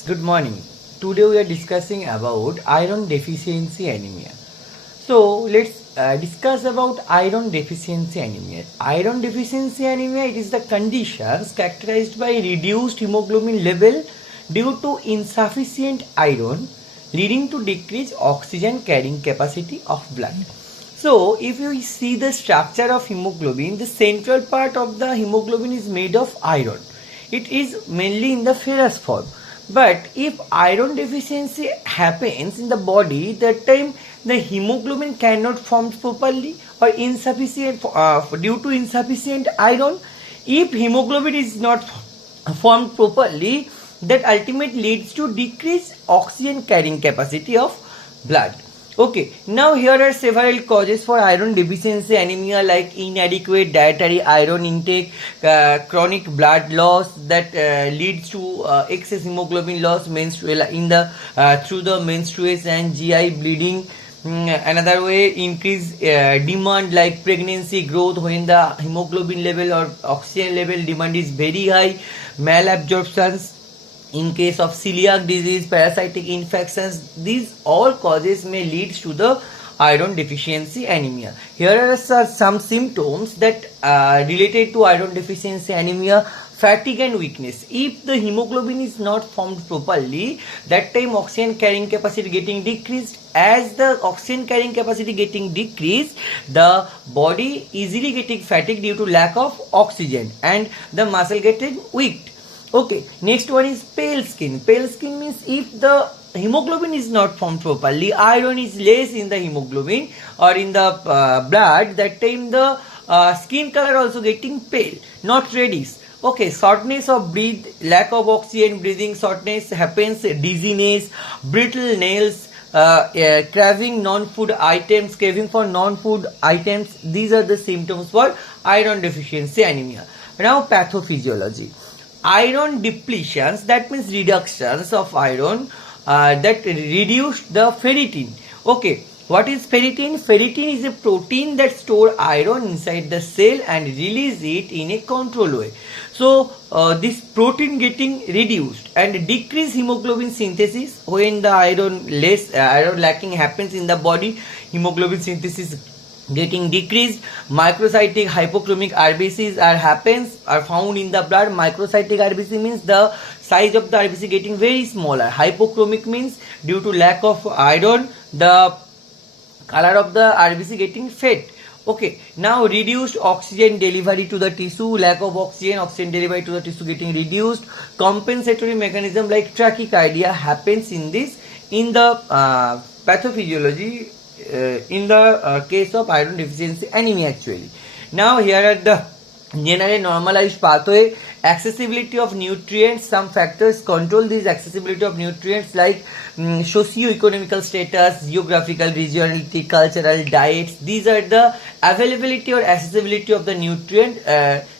Good morning. Today we are discussing about iron deficiency anemia. So let's discuss about iron deficiency anemia. Iron deficiency anemia, it is the conditions characterized by reduced hemoglobin level due to insufficient iron, leading to decreased oxygen carrying capacity of blood. So if you see the structure of hemoglobin, the central part of the hemoglobin is made of iron. It is mainly in the ferrous form. But if iron deficiency happens in the body, that time the hemoglobin cannot form properly or insufficient due to insufficient iron. If hemoglobin is not formed properly, that ultimately leads to decreased oxygen carrying capacity of blood. Okay, now here are several causes for iron deficiency anemia, like inadequate dietary iron intake, chronic blood loss that leads to excess hemoglobin loss in the through the menstruation and GI bleeding. Another way, increase demand like pregnancy growth, when the hemoglobin level or oxygen level demand is very high, malabsorptions in case of celiac disease, parasitic infections. These all causes may lead to the iron deficiency anemia. Here are some symptoms that are related to iron deficiency anemia. Fatigue and weakness. If the hemoglobin is not formed properly, that time oxygen carrying capacity getting decreased. As the oxygen carrying capacity getting decreased, the body easily getting fatigued due to lack of oxygen and the muscle getting weak. Okay, next one is pale skin. Pale skin means if the hemoglobin is not formed properly, iron is less in the hemoglobin or in the blood, that time the skin color also getting pale, not reddish. Okay, shortness of breath, lack of oxygen, breathing shortness happens, dizziness, brittle nails, craving for non-food items. These are the symptoms for iron deficiency anemia. Now pathophysiology. Iron depletions, that means reductions of iron that reduce the ferritin. Okay, what is ferritin? Ferritin is a protein that store iron inside the cell and release it in a controlled way. So this protein getting reduced and decrease hemoglobin synthesis. When the iron lacking happens in the body, hemoglobin synthesis getting decreased. Microcytic hypochromic RBCs are found in the blood. Microcytic RBC means the size of the RBC getting very smaller. Hypochromic means due to lack of iron, the color of the RBC getting fade. Okay, now reduced oxygen delivery to the tissue, lack of oxygen delivery to the tissue getting reduced. Compensatory mechanism like tachycardia happens in the pathophysiology in the case of iron deficiency anemia actually. Now here are the generally normalized pathway. Accessibility of nutrients. Some factors control this accessibility of nutrients like socio-economical status, geographical regionality, cultural diets. These are the availability or accessibility of the nutrient.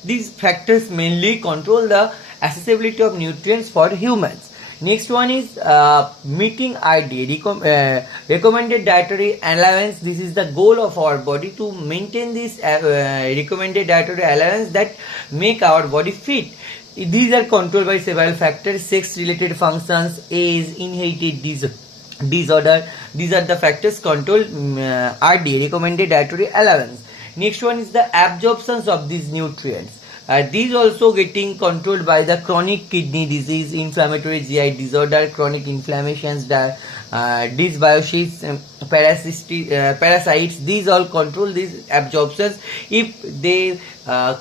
These factors mainly control the accessibility of nutrients for humans. Next one is meeting RDA, recommended dietary allowance. This is the goal of our body, to maintain this recommended dietary allowance that make our body fit. These are controlled by several factors: sex related functions, age, inherited disorder. These are the factors control RDA, recommended dietary allowance. Next one is the absorptions of these nutrients. These also getting controlled by the chronic kidney disease, inflammatory GI disorder, chronic inflammations, dysbiosis, parasites. These all control these absorptions. If they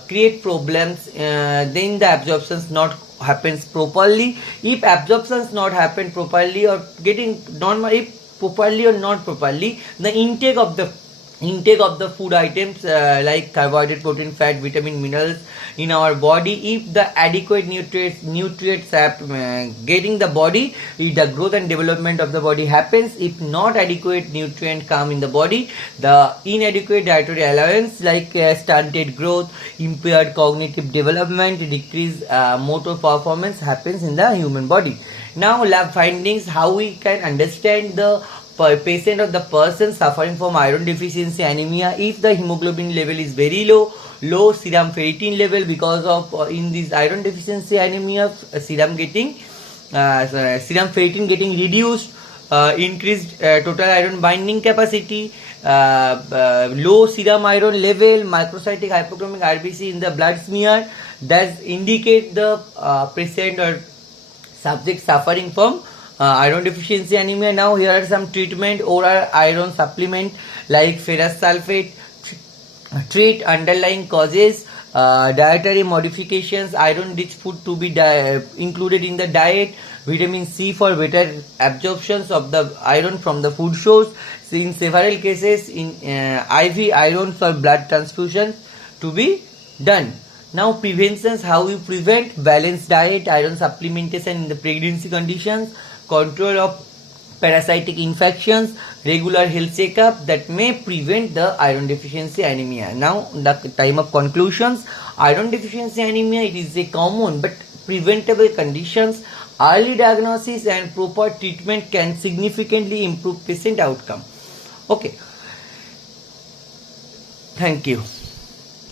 create problems, then the absorptions not happens properly. If absorptions not happen properly or getting normal, if properly or not properly, the intake of the food items like carbohydrate, protein, fat, vitamin, minerals in our body, if the adequate nutrients are getting the body, if the growth and development of the body happens. If not adequate nutrient come in the body, the inadequate dietary allowance like stunted growth, impaired cognitive development, decreased motor performance happens in the human body. Now lab findings, how we can understand the patient or the person suffering from iron deficiency anemia. If the hemoglobin level is very low serum ferritin level, because of in this iron deficiency anemia serum getting serum ferritin getting reduced, increased total iron binding capacity, low serum iron level, microcytic hypochromic RBC in the blood smear that indicate the patient or subject suffering from iron deficiency anemia. Now here are some treatment: oral iron supplement like ferrous sulfate, treat underlying causes, dietary modifications, iron rich food to be included in the diet, vitamin C for better absorptions of the iron from the food source. So in several cases in IV iron for blood transfusion to be done. Now preventions: how you prevent: balanced diet, iron supplementation in the pregnancy conditions, control of parasitic infections, regular health checkup that may prevent the iron deficiency anemia. Now the time of conclusions: iron deficiency anemia, it is a common but preventable conditions. Early diagnosis and proper treatment can significantly improve patient outcome. Okay, thank you.